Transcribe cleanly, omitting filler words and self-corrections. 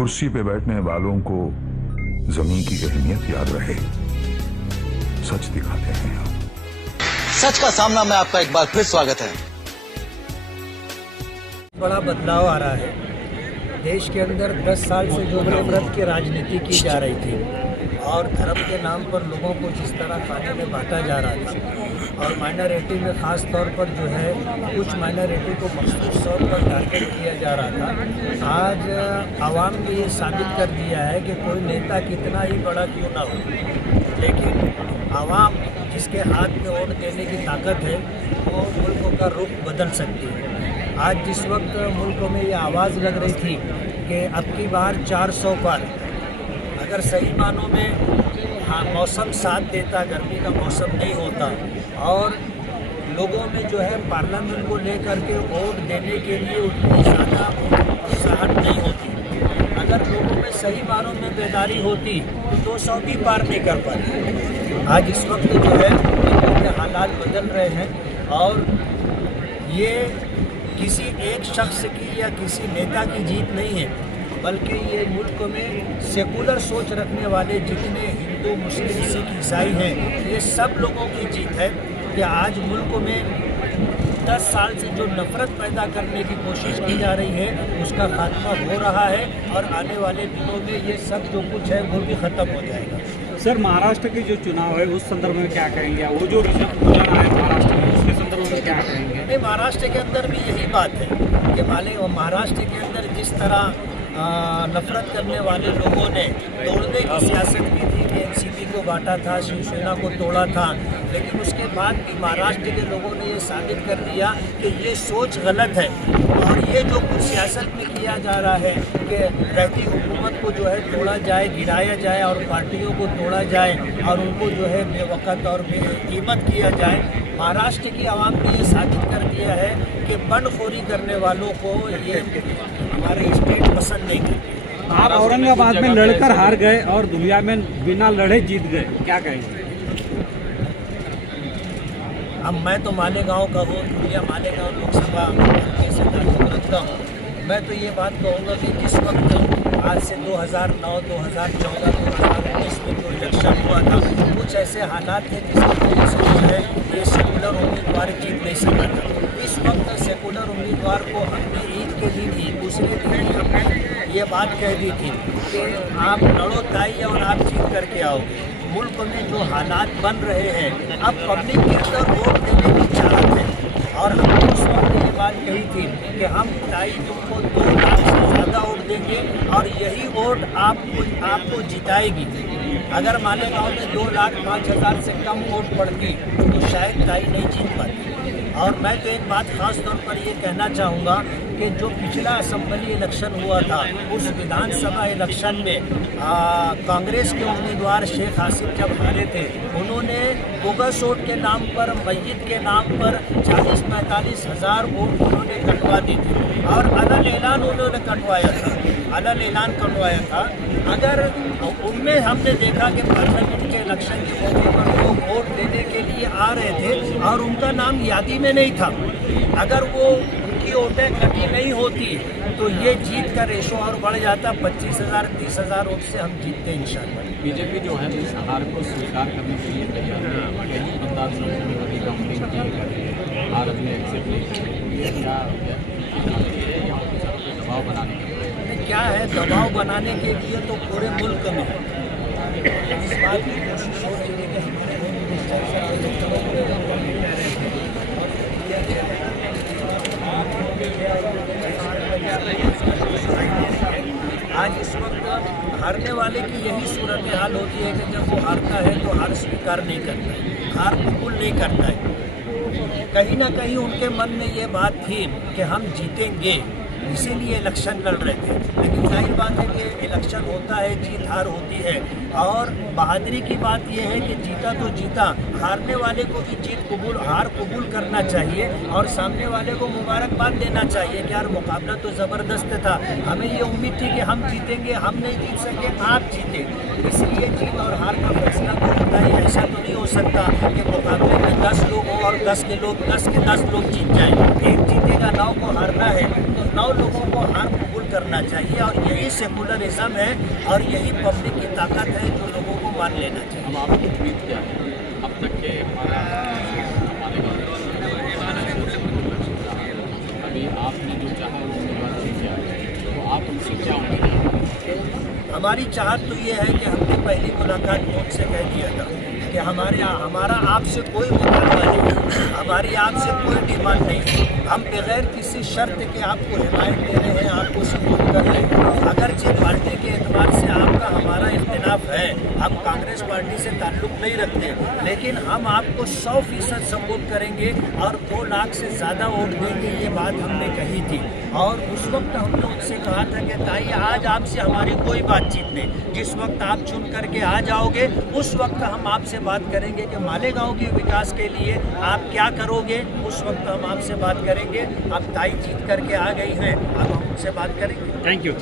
कुर्सी पे बैठने वालों को जमीन की अहमियत याद रहे, सच दिखाते हैं हम। सच का सामना में आपका एक बार फिर स्वागत है। बड़ा बदलाव आ रहा है देश के अंदर। 10 साल से जो नफरत की राजनीति की जा रही थी और धर्म के नाम पर लोगों को जिस तरह खाने में बांटा जा रहा था और माइनॉरिटी में ख़ास तौर पर जो है कुछ माइनॉरिटी को मखसूस तौर पर टारगेट किया जा रहा था, आज आवाम ने ये साबित कर दिया है कि कोई नेता कितना ही बड़ा क्यों ना हो, लेकिन आवाम जिसके हाथ में वोट देने की ताकत है वो मुल्क का रुख बदल सकती है। आज जिस वक्त मुल्क में ये आवाज़ लग रही थी कि अब की बार 400 पर, अगर सही मानों में मौसम साथ देता, गर्मी का मौसम नहीं होता और लोगों में जो है पार्लियामेंट को लेकर के वोट देने के लिए उतनी ज़्यादा उत्साहट नहीं होती, अगर लोगों में सही मानों में बेदारी होती तो 200 भी पार नहीं कर पाती। आज इस वक्त जो है मुल्क के हालात बदल रहे हैं और ये किसी एक शख्स की या किसी नेता की जीत नहीं है, बल्कि ये मुल्क में सेकुलर सोच रखने वाले जितने हिंदू, मुस्लिम, सिख, ईसाई हैं, ये सब लोगों की जीत है कि आज मुल्क में 10 साल से जो नफरत पैदा करने की कोशिश की जा रही है उसका खात्मा हो रहा है और आने वाले दिनों में ये सब जो कुछ है वो भी ख़त्म हो जाएगा। सर, महाराष्ट्र के जो चुनाव है उस संदर्भ में क्या कहेंगे? वो जो रिजल्ट हो रहा है महाराष्ट्र में उसके संदर्भ में क्या कहेंगे? नहीं, महाराष्ट्र के अंदर भी यही बात है कि महाराष्ट्र के अंदर जिस तरह नफरत करने वाले लोगों ने तोड़ने की सियासत की थी कि एनसीपी को बांटा था, शिवसेना को तोड़ा था, लेकिन उसके बाद भी महाराष्ट्र के लोगों ने ये साबित कर दिया कि ये सोच गलत है और ये जो कुछ सियासत में किया जा रहा है कि रहती हुकूमत को जो है तोड़ा जाए, गिराया जाए और पार्टियों को तोड़ा जाए और उनको जो है बेवकत और बेकीमत किया जाए, महाराष्ट्र की आवाम ने ये साबित कर दिया है कि बंडखोरी करने वालों को ये हमारे स्टेट पसंद नहीं करती। आप औरंगाबाद में लड़कर हार गए और दुनिया में बिना लड़े जीत गए, क्या कहेंगे? अब मैं तो मालेगांव का हूँ, दुनिया मालेगांव लोकसभा से ताल्लुक़ रखता हूँ। मैं तो ये बात कहूँगा कि जिस वक्त आज से 2009, 2014, 2019 में जो इलेक्शन हुआ था कुछ ऐसे हालात थे जिसकी वजह से जो है ये सेकुलर उम्मीदवार जीत नहीं सका था। इस वक्त सेकुलर उम्मीदवार को हमने ईद के दिन ही, दूसरे दिन ही हमने ये बात कह दी थी कि आप लड़ो ताई और आप जीत करके आओगे। मुल्क में जो हालात बन रहे हैं, अब पब्लिक के अंदर वोट देने की चाहत है और हमने उस वक्त ये बात कही थी कि हम ताई तुमको 2 लाख से ज़्यादा वोट देंगे और यही वोट आपको जिताएगी। अगर मालेगांव में 2,05,000 से कम वोट पड़ती तो शायद ताई नहीं जीत पाती। और मैं तो एक बात ख़ास तौर पर ये कहना चाहूँगा कि जो पिछला असेंबली इलेक्शन हुआ था उस विधानसभा इलेक्शन में कांग्रेस के उम्मीदवार शेख हासिफ जब हारे थे, उन्होंने बोगस वोट के नाम पर, मस्जिद के नाम पर 40-45 हज़ार वोट उन्होंने कटवा दी थी और अलग ऐलान उन्होंने कटवाया था। अगर उनमें हमने देखा कि पार्लियामेंट के इलेक्शन के मौके पर लोग वोट देने के लिए आ रहे थे और उनका नाम यादी में नहीं था, अगर वो उनकी वोटें कटी नहीं होती तो ये जीत का रेशो और बढ़ जाता, 25,000, 30,000 वोट से हम जीतते इंशाल्लाह। बीजेपी जो है इस हार को स्वीकार करने के लिए तैयार है, कई मतदार संघ काउंटिंग की भारत में एक्सेप्ट दबाव बनाने के लिए क्या है, दबाव बनाने के लिए तो पूरे मुल्क में इस बात की कोशिश हो रही है कि आज इस वक्त हारने वाले की यही सूरत हाल होती है कि जब वो हारता है तो हार स्वीकार नहीं करता है, हार कबूल नहीं करता है। कहीं ना कहीं उनके मन में ये बात थी कि हम जीतेंगे, इसीलिए इलेक्शन लड़ रहे थे, लेकिन जाहिर बात है कि इलेक्शन होता है, जीत हार होती है और बहादुरी की बात यह है कि जीता तो जीता, हारने वाले को भी हार कबूल करना चाहिए और सामने वाले को मुबारकबाद देना चाहिए कि यार मुकाबला तो ज़बरदस्त था, हमें ये उम्मीद थी कि हम जीतेंगे, हम नहीं जीत सके, आप जीते। इसलिए जीत और हार का फैसला तो होता है, ऐसा तो नहीं हो सकता कि मुकाबले में 10 लोग हो और 10 के 10 लोग जीत जाएँ। एक जीतेगा, 9 को हारना है तो 9 लोगों को हार कबूल करना चाहिए और यही सेकुलरिज्म है और यही पब्लिक की ताकत है जो लोगों को मान लेना चाहिए। अब आपकी उम्मीद क्या है अब तक के हमारा अभी आपने जो चाहा वो उम्मीदवार चुन किया तो आप उनसे क्या उम्मीद है? हमारी चाहत तो ये है कि हमने पहली मुलाकात में उनसे कह दिया था कि हमारा आपसे कोई मुकाबला नहीं, हमारी आपसे कोई डिमांड नहीं, हम बगैर किसी शर्त के आपको हिमायत दे रहे हैं, आपको सपोर्ट कर रहे हैं। अगरचे पार्टी के एतबार से आपका हमारा इख्तिलाफ है, हम कांग्रेस पार्टी से ताल्लुक़ नहीं रखते, लेकिन हम आपको 100% सपोर्ट करेंगे और 2 लाख से ज़्यादा वोट देंगे, ये बात हमने कही थी। और उस वक्त हमने उनसे कहा था कि ताई आज आपसे हमारी कोई बातचीत नहीं, जिस वक्त आप चुन करके आ जाओगे उस वक्त हम आपसे बात करेंगे कि मालेगांव के विकास के लिए आप क्या करोगे, उस वक्त हम आपसे बात करेंगे। अब ताई जीत करके आ गई हैं, अब हम उनसे बात करेंगे। Thank you.